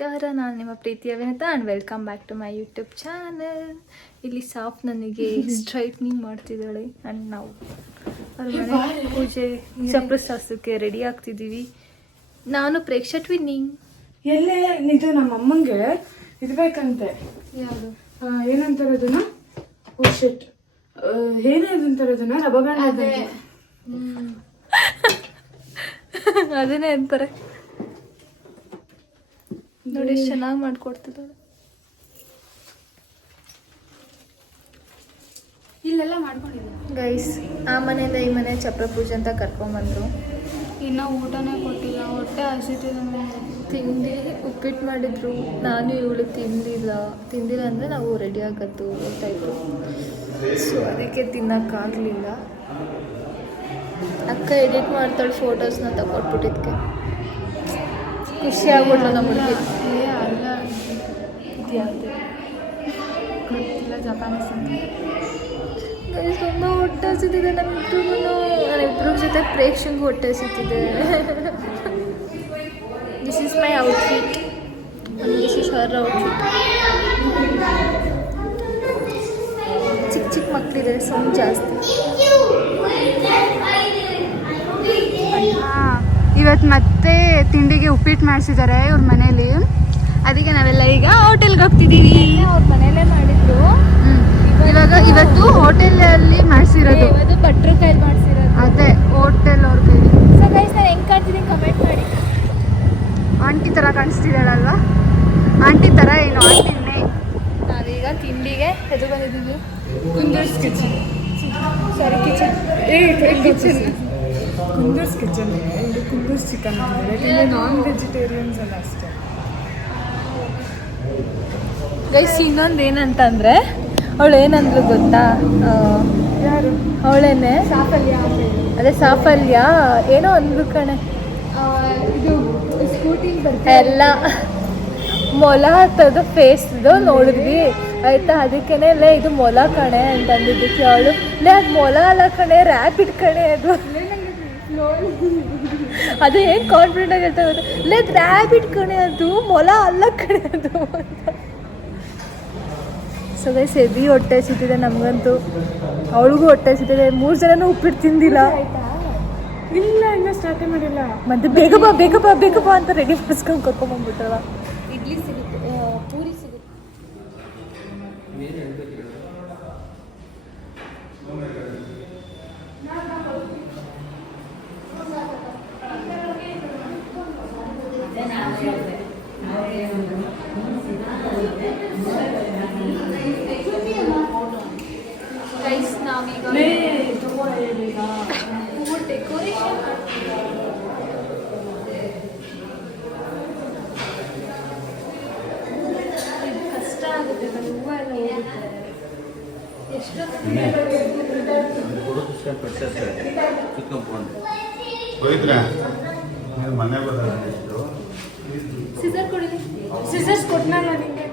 ನಮಸ್ಕಾರ, ನಾನು ನಿಮ್ಮ ಪ್ರೀತಿಯ Vinatha and welcome back to my YouTube channel. ಇಲ್ಲಿ ಸಾಫ್ ನನಗೆ ಸ್ಟ್ರೈಟ್ನಿಂಗ್ ಮಾಡ್ತಿದ್ದಾಳೆ ಆ್ಯಂಡ್ ನಾವು ಅವ್ರ ಮನೆ ಪೂಜೆ ಶಸ್ತ್ರಕ್ಕೆ ರೆಡಿ ಆಗ್ತಿದ್ದೀವಿ. ನಾನು ಪ್ರೇಕ್ಷಾ ಟ್ವಿನ್ನಿಂಗ್. ಎಲ್ಲೇ ಇದು ನಮ್ಮ ಅಮ್ಮಂಗೆ ಇದು ಬೇಕಂತೆ. ಯಾವುದು ಏನಂತಾರೆ ಅದನ್ನ? ಶೆಟ್ ಏನೇನಂತಾರೆ ಅದನ್ನ? ರಬಗಣ್ಣ. ಅದೇನೇ ಅಂತಾರೆ ನೋಡಿ, ಎಷ್ಟು ಚೆನ್ನಾಗಿ ಮಾಡ್ಕೊಡ್ತಿದ್ದಾಳೆ. ಇಲ್ಲೆಲ್ಲ ಮಾಡ್ಕೊಂಡಿದ್ದಾರೆ ಗೈಸ್. ಆ ಮನೆಯಿಂದ ಈ ಮನೆ ಚಪ್ರ ಪೂಜೆ ಅಂತ ಕರ್ಕೊಂಬಂದರು. ಇನ್ನೂ ಊಟನೇ ಕೊಟ್ಟಿಲ್ಲ, ಹೊಟ್ಟೆ ಹಸಿತಿದೆ. ತಿಂಡಿ ಉಪ್ಪಿಟ್ಟು ಮಾಡಿದ್ರು, ನಾನು ಇವಳು ತಿಂದಿಲ್ಲ ಅಂದರೆ ನಾವು ರೆಡಿ ಆಗೋದು ಟೈಪು. ಸೊ ಅದಕ್ಕೆ ತಿನ್ನೋಕ್ಕಾಗಲಿಲ್ಲ. ಅಕ್ಕ ಎಡಿಟ್ ಮಾಡ್ತಾಳೆ ಫೋಟೋಸ್ನ ತಗೊಟ್ಬಿಟ್ಟಿದ್ಕೆ. ಖುಷಿ ಆಗ್ಬಿಟ್ಲು ನಮ್ಮ ಹುಡುಗಿ. ಅಲ್ಲ ಗೊತ್ತಿಲ್ಲ, ಜಪಾನೀಸ್ ಅಂತ. ಗೈಸ್ ತುಂಬ ಹೊಟ್ಟೆ ಹಸಿತಿದೆ ನಮ್ಮಿಬ್ರಿಗೂ. ನಾನಿಬ್ರ ಜೊತೆ ಪ್ರೇಕ್ಷಂಗೆ ಹೊಟ್ಟೆ ಹಸಿತಿದೆ. This is my outfit, this is her outfit. ಚಿಕ್ಕ ಚಿಕ್ಕ ಮಕ್ಕಳಿದೆ, ಸೌಂಡ್ ಜಾಸ್ತಿ. ಇವತ್ತು ಮತ್ತೆ ತಿಂಡಿಗೆ ಉಪ್ಪಿಟ್ಟು ಮಾಡಿಸಿದ್ದಾರೆ ಇವ್ರ ಮನೇಲಿ. ಅದಕ್ಕೆ ನಾವೆಲ್ಲ ಈಗ ಹೋಟೆಲ್ಗೆ ಹೋಗ್ತಿದ್ದೀವಿ. ಅವ್ರ ಮನೇಲೇ ಮಾಡಿದ್ರು. ಇವತ್ತು ಹೋಟೆಲಲ್ಲಿ ಮಾಡಿಸಿರೋದು. ಇವತ್ತು ಭಟ್ರ ಕೈಲಿ ಮಾಡಿಸಿರೋದು. ಅದೇ ಹೋಟೆಲ್ ಅವ್ರ ಕೈಲಿ. ಸೊ ಗೈಸ್, ನಾನು ಹೆಂಗೆ ಕಾಣ್ತಿದ್ದೀನಿ ಕಮೆಂಟ್ ಮಾಡಿ. ಆಂಟಿ ಥರ ಕಾಣಿಸ್ತಿದ್ದಾಳಲ್ವಾ? ಆಂಟಿ ಥರ ಏನು ಆಂಟಿನೇ. ನಾವೀಗ ತಿಂಡಿಗೆ ಎದು ಬಂದಿದ್ದೀವಿ. Kundars kitchen. Sorry, kitchen. Kitchen Kundars kitchen. ಇದು ಕುಂದರ್ಸ್ ಚಿಕನ್ ಅಂತಾರೆ, ಯಾಕಂದರೆ ನಾನ್ ವೆಜಿಟೇರಿಯನ್ಸ್ ಎಲ್ಲ ಅಷ್ಟೇ. ಗೈಸ್, ಇನ್ನೊಂದು ಏನಂತಂದರೆ ಅವಳು ಏನಂದ್ಲು ಗೊತ್ತಾ? ಯಾರು? ಅವಳೇನೆ ಸಾಫಲ್ಯ. ಅದೇ ಸಾಫಲ್ಯ ಏನೋ ಅಂದ್ಲು ಕಣೆ. ಇದು ಸ್ಕೂಟಿ ಎಲ್ಲ ಮೊಲ ಹತ್ತದು ಫೇಸ್ದು ನೋಡಿದ್ವಿ ಆಯ್ತಾ. ಅದಕ್ಕೇನೆ ಇಲ್ಲ ಇದು ಮೊಲ ಕಣೆ ಅಂತ ಅಂದಿದ್ದಕ್ಕೆ ಅವಳು ಲೇ ಅದು ಮೊಲ ಅಲ್ಲ ಕಣೆ, ರ್ಯಾಪಿಡ್ ಕಣೆ ಅದು. ಅದು ಏನು ಕಾನ್ಫಿಡೆಂಟ್ ಆಗಿ ಹೇಳ್ತಾ ಗೊತ್ತಾ? ಲೇ ರ್ಯಾಪಿಡ್ ಕಣೆ, ಅದು ಮೊಲ ಅಲ್ಲ ಕಣೆ ಅದು ಅಂತ. ಸೊ ಗೈಸ್, ಹೆವಿ ಹೊಟ್ಟೆ ಹಸಿತಿದೆ ನಮಗಂತೂ. ಅವಳಿಗೂ ಹೊಟ್ಟೆ ಹಸಿತಿದೆ. 3 ಜನನೂ ಉಪ್ಪಿಟ್ಟು ತಿಂದಿಲ್ಲ. ಇಲ್ಲ, ಇನ್ನೂ ಸ್ಟಾರ್ಟೇ ಮಾಡಿಲ್ಲ. ಮತ್ತೆ ಬೇಗ ಬಾ ಬೇಗ ಬಾ ಬೇಗ ಬಾ ಅಂತ ರೆಡಿ ಮಾಡಿಸ್ಕೊಂಡು ಕರ್ಕೊಂಬಂದ್ಬಿಟ್ರಲ್ಲ. ಇಡ್ಲಿ ಸಿಗುತ್ತೆ, ಪೂರಿ ಸಿಗುತ್ತೆ. ಗೈಸ್, ನಾವೀಗ ಡೆಕೋರೇಷನ್ ಕಷ್ಟ ಆಗುತ್ತೆ. ಹೂವು ಎಲ್ಲ ಹೋಗುತ್ತೆ. ಸಿಸರ್ ಕೊಡಿ. ಸಿಸರ್ಸ್ ಕೊಟ್ಟನಲ್ಲ ನಿಮಗೆ.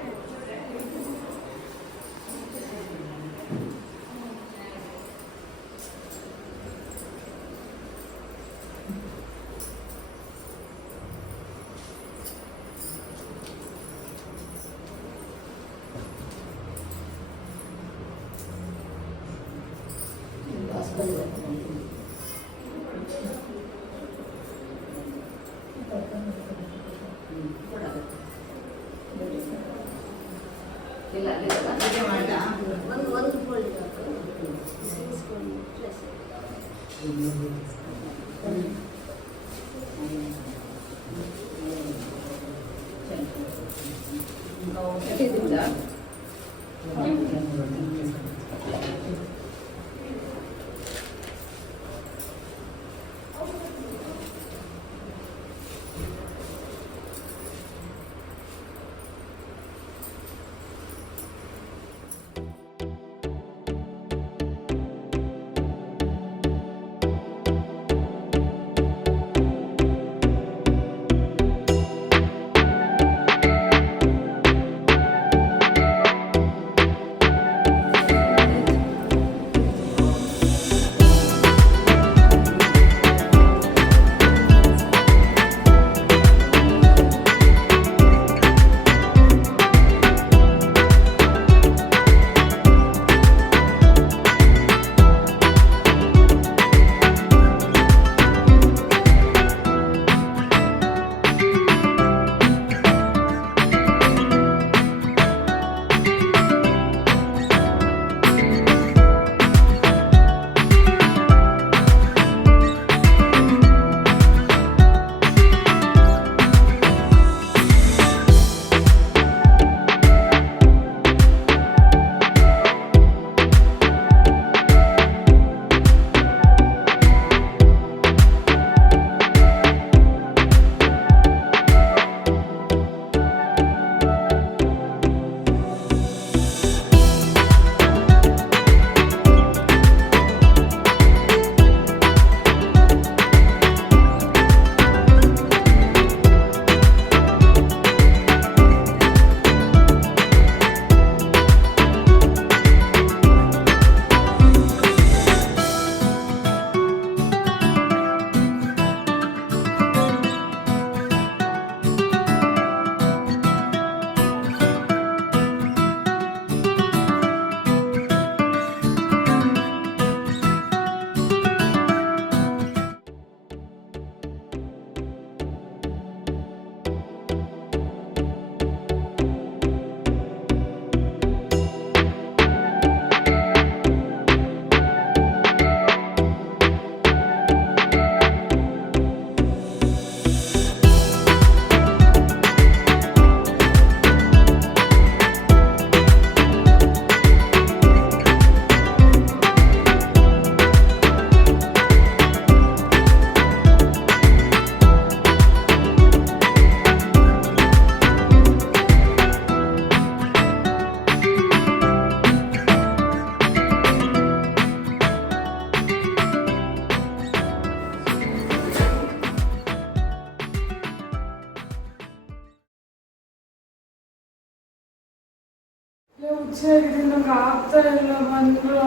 ಹುಚ್ಚಾಗಿದೆ, ನಂಗೆ ಆಗ್ತಾ ಇಲ್ಲ ಬಂದ್ರು.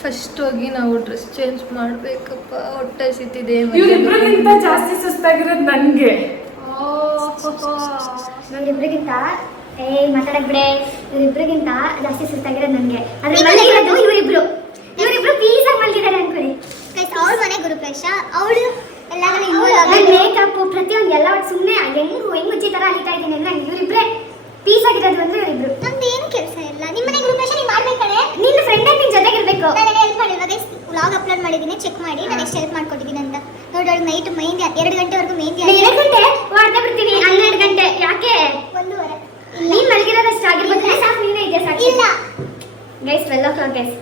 ಫಸ್ಟ್ ಹೋಗಿ ನಾವು ಡ್ರೆಸ್ ಚೇಂಜ್ ಮಾಡ್ಬೇಕಪ್ಪ, ಹೊಟ್ಟೆ ಸಿಟ್ಟಿದೆ. ಇವ್ರಿಬ್ರಿಗಿಂತ ಜಾಸ್ತಿ ಸುಸ್ತಾಗಿರೋದು ನನಗೆ. ನಮ್ಗಿಬ್ರಿಗಿಂತ ಮಾತಾಡಕ್ ಬಿಡೆ, ಇವ್ರಿಬ್ರಿಗಿಂತ ಜಾಸ್ತಿ ಸುಸ್ತಾಗಿರೋದು ನನಗೆ. ಅದ್ರ ಮಲಗಿರೋದು ಇವರಿಬ್ರು ಪೀಸ್ ಆಗಿ ಮಲಗಿದ್ದಾರೆ ಅನ್ಕೊಳ್ಳಿ. ಅವ್ರ ಮನೆ ಗುರುಪ್ರವೇಶ, ಅವಳು ಮೇಕಪ್ ಪ್ರತಿಯೊಂದು ಎಲ್ಲ ಸುಮ್ಮನೆ ಹೆಂಗ್ ಹುಚ್ಚಿ ತರ ಅಲಿತಾ ಇದ್ದೀನಿ ಅಂದ್ರೆ ಇವರಿಬ್ರೆ ಪೀಸ್ ಆಗಿರೋದು ಅಂದ್ರೆ ಇವರಿಬ್ರು. ನಮ್ದು ಏನು ಕೆಲಸ ಇಲ್ಲ. ನಿಮ್ಮ ಮನೆ ಗುರುಪ್ರವೇಶ ನೀನು ಮಾಡ್ಬೇಕಾದ್ರೆ ನಿನ್ನ ಫ್ರೆಂಡ್ ಆಗಿ ನಿನ್ ಜೊತೆಗಿರ್ಬೇಕು. ನಾನು ಹೆಲ್ಪ್ ಮಾಡಿರೋದೇ ವ್ಲಾಗ್ ಅಪ್ಲೋಡ್ ಮಾಡಿದ್ದೀನಿ, ಚೆಕ್ ಮಾಡಿ ನಾನು ಎಷ್ಟು ಹೆಲ್ಪ್ ಮಾಡ್ಕೊಟ್ಟಿದ್ದೀನಿ ಅಂತ ನೋಡಿ. ಅವಳು ನೈಟ್ ಮೆಹಂದಿ 2 ಗಂಟೆವರೆಗೂ ಮೆಹಂದಿ 2 ಗಂಟೆ ಮಾಡ್ತಾ ಬಿಡ್ತೀನಿ. 12 ಗಂಟೆ ಯಾಕೆ 1:30 ನೀನ್ ಮಲಗಿರೋದಷ್ಟು ಆಗಿರ್ಬೋದು. ಸಾಕು ನೀನೇ ಇದೆ ಸಾಕು. ಇಲ್ಲ ಗೈಸ್ 12 o'clock ಗೈಸ್.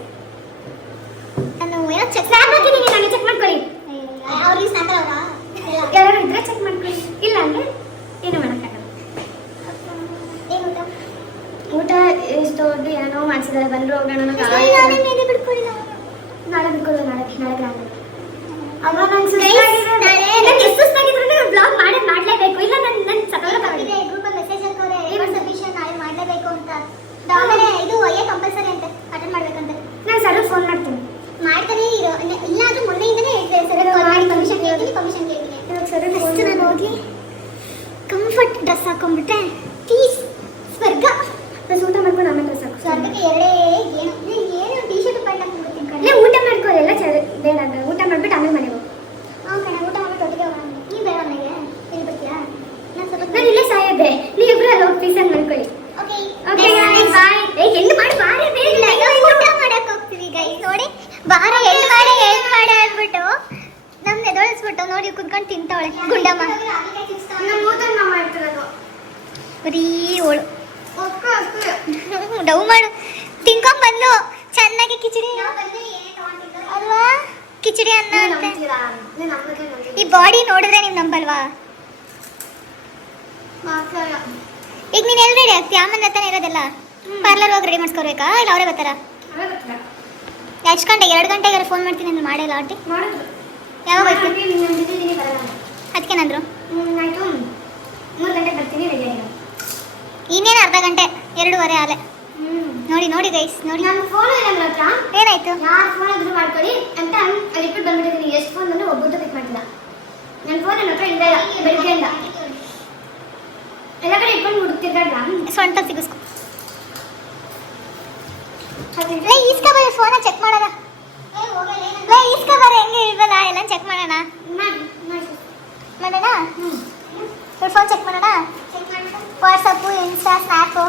ನಾನು ಏನೋ ಚೆಕ್ ಹಾಕಿದ್ದೀನಿ, ನಾನು ಚೆಕ್ ಮಾಡ್ಕೊಳ್ಳಿ. ಅವ್ರಿಗೆ ಸ್ನಾಪ್ ಅವರಾ ಯಾರು ಇದ್ರೆ ಚೆಕ್ ಮಾಡ್ಕೊಳ್ಳಿ, ಇಲ್ಲ ಅಂದ್ರೆ ಏನು ಮಾಡೋಕ್ಕಾಗಲ್ಲ. ಏನು ಊಟ ಇಷ್ಟು ಏನೋ ಮಾಡಿಸಿದ್ದಾರೆ, ಬಂದ್ರು ಹೋಗೋಣ. ನಾಳೆ ಬಿಡ್ಕೊಳ್ಳಿ, ನಾಳೆ ಅಮ್ಮ ನಂಗೆ ಸುಸ್ತಾಗಿದ್ರು ನಾನು ಬ್ಲಾಗ್ ಮಾಡಲೇಬೇಕು. ಇಲ್ಲ ನನ್ನ ಸಕಲವಾಗಿದೆ ಗ್ರೂಪಲ್ಲಿ ಮೆಸೇಜ್ ಹಾಕೋರೆ ಸಬ್ಮಿಷನ್ ನಾಳೆ ಮಾಡಲೇಬೇಕು ಅಂತ. ಆಮೇಲೆ ಇದು ಒಯ್ಯ ಕಂಪಲ್ಸರಿ ಅಂತ ಅಟೆಂಡ್ ಮಾಡ್ಬೇಕಂತ. ನಾನು ಸರ್ ಫೋನ್ ಮಾಡ್ತೀನಿ, ಮಾಡ್ತಾನೆ ಇರೋ. ಇಲ್ಲ ಅದು ಮೊನ್ನೆಯಿಂದನೇ ಹೇಳ್ತಾರೆ ಸರ್ ಮಾಡಿ ಕಮಿಷನ್ ಕೇಳ್ತೀನಿ. ಸರ್ ಫಸ್ಟ್ ನಾನು ಹೋಗಿ ಕಂಫರ್ಟ್ ಡ್ರೆಸ್ ಹಾಕೊಂಡ್ಬಿಟ್ಟೆ ಪ್ಲೀಸ್ ಸ್ವರ್ಗ. ಪ್ಲಸ್ ಊಟ ಮಾಡ್ಕೊಂಡು ಆಮೇಲೆ ಡ್ರೆಸ್ ಹಾಕೋ. ಸ್ವರ್ಗಕ್ಕೆ ಏನು ಟಿ ಶರ್ಟ್ ಪ್ಯಾಂಟ್ ಹಾಕೊಂಡ್ಬಿಡ್ತೀನಿ ಕಣೆ. ಊಟ ಮಾಡ್ಕೊಳ್ಳೆಲ್ಲ ಬೇಡ, ಊಟ ಮಾಡ್ಬಿಟ್ಟು ಆಮೇಲೆ ಮನೆಗೆ ಹೋಗು. ಕಣೆ ಊಟ ಮಾಡ್ಬಿಟ್ಟು ಒಟ್ಟಿಗೆ ಹೋಗೋಣ. ನೀವು ಬೇಡ ಮನೆಗೆ ಇಲ್ಲಿ ಬರ್ತೀಯಾ? ನಾನು ಇಲ್ಲೇ ಸಾಯೋದೆ, ನೀವಿಬ್ರು ಅಲ್ಲಿ ಹೋಗಿ ಪೀಸಲ್ಲಿ ಮಾಡ್ಕೊಳ್ಳಿ. Okay bye. ಹೆಣ್ಣು ಮಾಡಿ ಬಾರಿ ಬೇಡ, ಊಟ ಮಾಡಕ್ಕೆ ಹೋಗ್ತೀವಿ ಗೈಸ್. ನೋಡಿ ಬಾರ ಹೆಣ್ಣು ಮಾಡಿ ಅಂದ್ಬಿಟ್ಟು ನಮ್ದು ಎದೊಳಿಸ್ಬಿಟ್ಟು ನೋಡಿ ಕುತ್ಕೊಂಡು ತಿಂತಾವಳೆ ಗುಂಡಮ್ಮ. ನಮ್ಮ ಊಟನ ಮಾಡ್ತಿರೋದು ಬರೀ ಓಳು ಡವ್ ಮಾಡು ತಿನ್ಕೊಂಡ್ ಬಂದ್ಲು ಚೆನ್ನಾಗಿ ಕಿಚಡಿ ಅಲ್ವಾ? ಕಿಚಡಿ ಅನ್ನ ಅಂತೆ. ಈ ಬಾಡಿ ನೋಡಿದ್ರೆ ನೀವು ನಂಬಲ್ವಾ? ಈಗ ನೀನು ಎಲ್ಲಿ ರೆಡಿ ಆಗ್ತೀಯ? ಅಮ್ಮನ ಹತ್ರನೇ ಇರೋದೆಲ್ಲ. ಪಾರ್ಲರ್ ಹೋಗಿ ರೆಡಿ ಮಾಡಿಸ್ಕೊಡ್ಬೇಕಾ ಇಲ್ಲ ಅವರೇ ಬರ್ತಾರಾ? ಎಷ್ಟು ಗಂಟೆಗೆ? 2 ಗಂಟೆಗೆ ಫೋನ್ ಮಾಡ್ತೀನಿ ಅಂದ್ರೆ ಮಾಡಿಲ್ಲ ಆಂಟಿ. ಯಾವಾಗ ಬರ್ತೀನಿ? ಅದಕ್ಕೆ ನಂದ್ರು ಆಯಿತು 3 ಗಂಟೆಗೆ ಬರ್ತೀನಿ, ರೆಡಿ ಆಗಿರೋ. ಇನ್ನೇನು ಅರ್ಧ ಗಂಟೆ, 2:15 ಆಲೆ. ನೋಡಿ ಗೈಸ್ ನೋಡಿ. ನನ್ನ ಫೋನು ಇಲ್ಲ ನನ್ನ ಹತ್ರ. ಏನಾಯ್ತು? ಯಾರು ಫೋನ್ ಆದರೂ ಮಾಡ್ಕೊಳ್ಳಿ ಅಂತ ಅಲ್ಲಿ ಇಟ್ಬಿಟ್ಟು ಬಂದ್ಬಿಟ್ಟಿದ್ದೀನಿ. ಎಷ್ಟು ಫೋನ್ ಬಂದು ಒಬ್ಬಟ್ಟು ಪಿಕ್ ಮಾಡ್ತಿಲ್ಲ. ನನ್ನ ಫೋನ್ ನನ್ನ ಹತ್ರ ಇಲ್ಲ ಬೆಳಿಗ್ಗೆಯಿಂದ ಎಲ್ಲ ಕಡೆ ಇಟ್ಕೊಂಡು ಹುಡುಕ್ತಿದ್ದಾಡ್ರ ಸೊಂಟ ಸಿಗಿಸ್ಕೊ. ಈಸ್ಕೊ ಬರ ಫೋನ ಚೆಕ್ ಮಾಡೋಣ. ಈಸ್ಕೊ ಬರ ಹೆಂಗೆ ಇಲ್ವಲ್ಲ ಎಲ್ಲ ಚೆಕ್ ಮಾಡೋಣ. ಮಾಡೋಣ ಫೋನ್ ಚೆಕ್ ಮಾಡೋಣ. ವಾಟ್ಸಪ್ಪು ಇನ್ಸ್ಟಾ ಸ್ನ್ಯಾಪು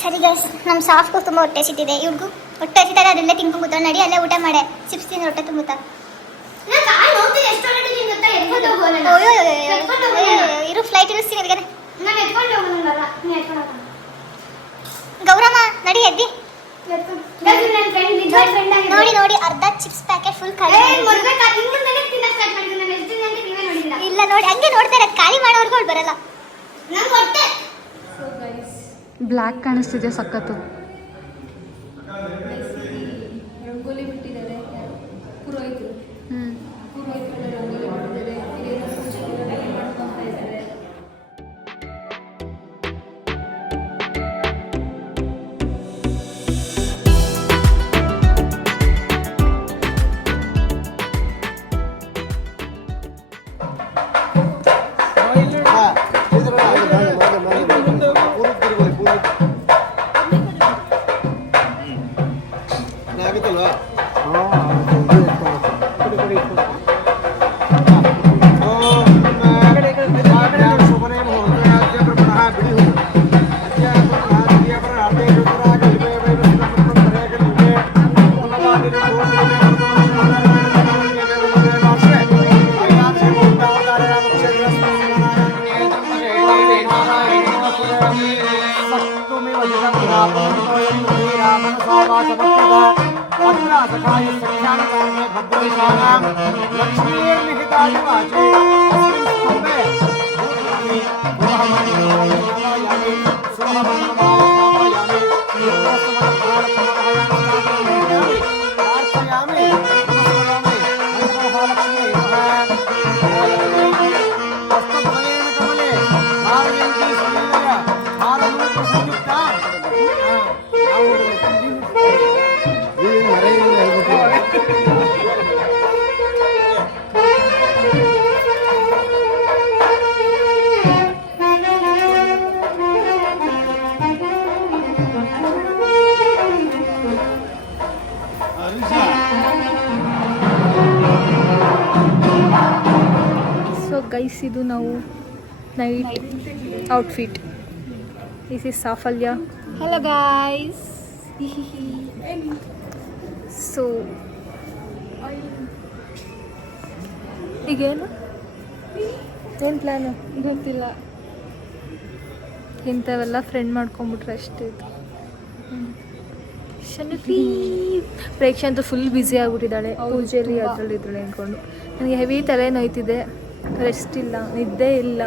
ಸರಿ ಗೈಸ್. ನಮ್ಮ ಸಾಫ್ಗೂ ತುಂಬ ಹೊಟ್ಟೆ ಸಿಟ್ಟಿದೆ, ಇವ್ರಿಗೂ ಹೊಟ್ಟೆ ಹಸಿತಾರೆ. ಅದರಲ್ಲೇ ತಿನ್ಕೊಂಡು ಕೂತ್ಕೊಂಡು ನಡಿ ಅಲ್ಲೇ ಊಟ ಮಾಡೆ. ಚಿಪ್ಸ್ ತಿಂದು ಹೊಟ್ಟೆ ತುಂಬುತ್ತಾ? ಇರು ಫ್ಲೈಟ್ ಇರಿಸ್ತೀನಿ ಅದಕ್ಕೆ. ಗೌರಮ್ಮ ನಡಿ ಎದ್ದಿ. ನೋಡಿ ಅರ್ಧ ಚಿಪ್ಸ್ ಪ್ಯಾಕೆಟ್ ಫುಲ್ ಖಾಲಿ. ಇಲ್ಲ ನೋಡಿ ಹಂಗೆ ನೋಡ್ತಾರೆ, ಖಾಲಿ ಮಾಡೋರ್ಗಳು ಬರಲ್ಲ. ಬ್ಲ್ಯಾಕ್ ಕಾಣಿಸ್ತಿದೆ ಸಖತ್ತು. ರಂಗೋಲಿ ಬಿಟ್ಟಿದ್ದಾರೆ ಪುರೋಹಿತರು. ಪುರೋಹಿತರು ರಂಗೋಲಿ ಬಿಟ್ಟಿದ್ದಾರೆ. ಹಿರಿಯರು ಪೂಜೆಗೆಲ್ಲ ರೆಡಿ ಮಾಡ್ಕೊತಾ ಇದ್ದಾರೆ. Hasta ಗೈಸ್ ಇದು ನಾವು night outfit. This is Saphalya. Hello guys. So ಈಗೇನು ಏನು ಪ್ಲ್ಯಾನು ಗೊತ್ತಿಲ್ಲ. ಇಂಥವೆಲ್ಲ ಫ್ರೆಂಡ್ ಮಾಡ್ಕೊಂಬಿಟ್ರೆ ಅಷ್ಟೇ ಇದು. ಪ್ರೇಕ್ಷೆ ಅಂತೂ ಫುಲ್ ಬ್ಯುಸಿ ಆಗಿಬಿಟ್ಟಿದ್ದಾಳೆ ಪೂಜೆಯಲ್ಲಿ ಅದರಲ್ಲಿ ಇದ್ರಲ್ಲಿ ಅಂದ್ಕೊಂಡು. ನನಗೆ ಹೆವಿ ತಲೆ ನೋಯ್ತಿದೆ, ರೆಸ್ಟ್ ಇಲ್ಲ, ನಿದ್ದೆ ಇಲ್ಲ.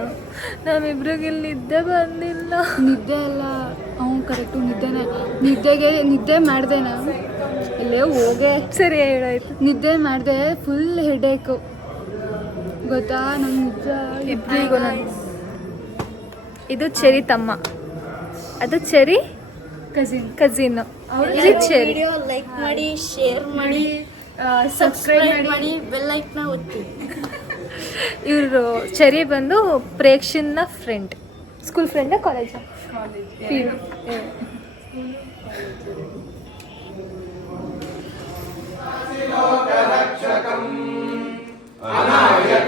ನಮ್ಮಿಬ್ರಿಗೆ ಇಲ್ಲಿ ನಿದ್ದೆ ಬಂದಿಲ್ಲ. ನಿದ್ದೆ ಅಲ್ಲ, ಕರೆಕ್ಟು ನಿದ್ದೆ ಮಾಡಿದೆ ನಾನು. ಇಲ್ಲೇ ಹೋಗೆ ಸರಿ ಹೇಳಾಯ್ತು. ನಿದ್ದೆ ಮಾಡಿದೆ, ಫುಲ್ ಹೆಡೇಕು ಗೊತ್ತಾ ನಂಗೆ ನಿಜ. ಇಬ್ಬರಿಗೂ ನಾನು. ಇದು ಚೆರಿ ತಮ್ಮ, ಅದು ಚೆರಿ ಕಸಿನ್. ಇದು ಚೆರಿ. ಲೈಕ್ ಮಾಡಿ, ಶೇರ್ ಮಾಡಿ, ಸಬ್ಸ್ಕ್ರೈಬ್ ಮಾಡಿ, ಬೆಲ್ ಐಕನ್ನ ಒತ್ತಿ. ಇವರು ಚೆರಿ ಬಂದು ಪ್ರೇಕ್ಷನ್ನ ಫ್ರೆಂಡ್. ಸ್ಕೂಲ್ ಫ್ರೆಂಡಾ ಕಾಲೇಜಾ?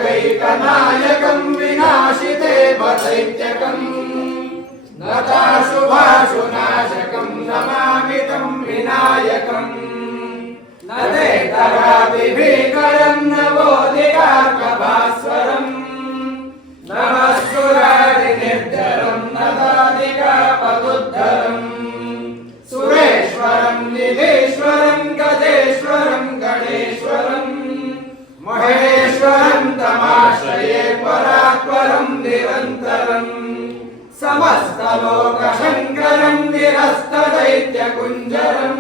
ಅನಾಯಕೈಕನಾಯಕಂ ವಿನಾಶಿತೆ ಬದೈತ್ಯಕಂ ನತಾಶುಭಾಶುನಾಶಕಂ ನಮಾಮಿತಂ ವಿನಾಯಕಂ ನದೇತರಾತಿ ಭೀಕರಂ ನವೋದಿಕಾರ್ಕಭಾಸ್ವರಂ ನಮಸ್ಸುರಾರಿ ನಿರ್ಜರಂ ನದಾದಿಕಾಪದುದ್ಧರಂ ಸುರೇಶ್ವರಂ ನಿಧೀಶ್ವರಂ ಗಜೇಶ್ವರಂ ಗಣೇಶ್ವರಂ ಮಹೇಶ್ವರಂ ತಮಾಶ್ರಯೇ ಪರಾತ್ಪರಂ ನಿರಂತರಂ ಸಮಸ್ತಲೋಕಶಂಕರಂ ನಿರಸ್ತದೈತ್ಯಕುಂಜರಂ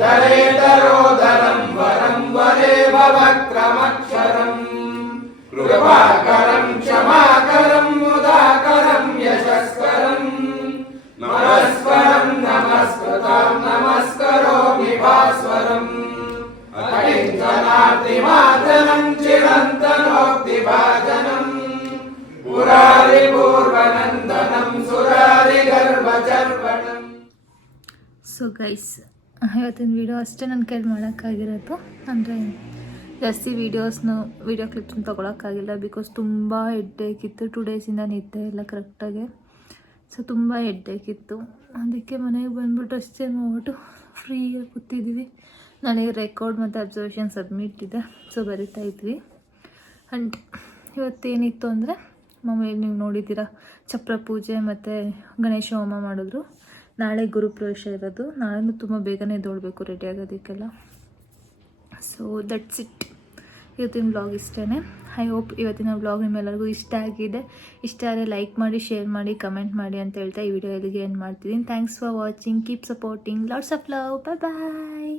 ದರೇತರೋದರಂ ವರಂ ವರೇವ ವಕ್ರಮಕ್ಷರಂ ಕೃಪಾಕರಂ ಕ್ಷಮಾಕರಂ ಮುದಾಕರಂ ಯಶಸ್ಕರಂ ನಮಸ್ಕರಂ ನಮಸ್ಕೃತಾಂ ನಮಸ್ಕರೋಮಿ ಭಾಸ್ವರಂ ಅಕಿಂಚನಾತಿಮಾತರಂ ಚಿರಂತನೋಕ್ತಿಭಾಜನಂ ಪುರಾರಿ ಪೂರ್ವನಂದನಂ ಸುರಾರಿ ಗರ್ಭಚರ್ವಣಂ. ಸೊ ಗೈಸ್, ಇವತ್ತಿನ ವೀಡಿಯೋ ಅಷ್ಟೇ ನನ್ನ ಕೈಲಿ ಮಾಡೋಕ್ಕಾಗಿರೋದು. ಅಂದರೆ ಜಾಸ್ತಿ ವೀಡಿಯೋ ಕ್ಲಿಪ್ಸ್ನ ತೊಗೊಳಕ್ಕಾಗಿಲ್ಲ, ಬಿಕಾಸ್ ತುಂಬ ಹೆಡ್ಡೇಕಿತ್ತು. 2 ಡೇಸಿಂದ ನಿದ್ದೆ ಇಲ್ಲ ಕರೆಕ್ಟಾಗಿ. ಸೊ ತುಂಬ ಹೆಡ್ಡೇಕಿತ್ತು, ಅದಕ್ಕೆ ಮನೆಗೆ ಬಂದ್ಬಿಟ್ಟು ಅಷ್ಟೇ ನೋಡ್ಬಿಟ್ಟು ಫ್ರೀಯಾಗಿ ಕೂತಿದ್ವಿ. ನನಗೆ ರೆಕಾರ್ಡ್ ಮತ್ತು ಅಬ್ಸರ್ವೇಷನ್ ಸಬ್ಮಿಟ್ ಇದೆ, ಸೊ ಬರಿತಾ ಇದ್ವಿ. ಆ್ಯಂಡ್ ಇವತ್ತೇನಿತ್ತು ಅಂದರೆ ಮಮ್ಮಿ ನೀವು ನೋಡಿದ್ದೀರಾ, ಚಪ್ರ ಪೂಜೆ ಮತ್ತು ಗಣೇಶ ಹೋಮ ಮಾಡಿದ್ರು. ನಾಳೆ ಗುರುಪ್ರವೇಶ ಇರೋದು. ನಾಳೆನೂ ತುಂಬ ಬೇಗನೆ ಎದ್ದೊಳ್ಬೇಕು ರೆಡಿ ಆಗೋದಕ್ಕೆಲ್ಲ. So that's it. ಇವತ್ತಿನ ವ್ಲಾಗ್ ಇಷ್ಟೇ. ಐ ಹೋಪ್ ಇವತ್ತಿನ ವ್ಲಾಗ್ ನಿಮ್ಮೆಲ್ಲರಿಗೂ ಇಷ್ಟ ಆಗಿದೆ. ಇಷ್ಟ ಆದರೆ ಲೈಕ್ ಮಾಡಿ, ಶೇರ್ ಮಾಡಿ, ಕಮೆಂಟ್ ಮಾಡಿ ಅಂತ ಹೇಳ್ತಾ ಈ ವಿಡಿಯೋ ಎಲ್ಲಿಗೆ ಏನು ಮಾಡ್ತಿದ್ದೀನಿ. Thanks for watching. Keep supporting. Lots of love. Bye bye.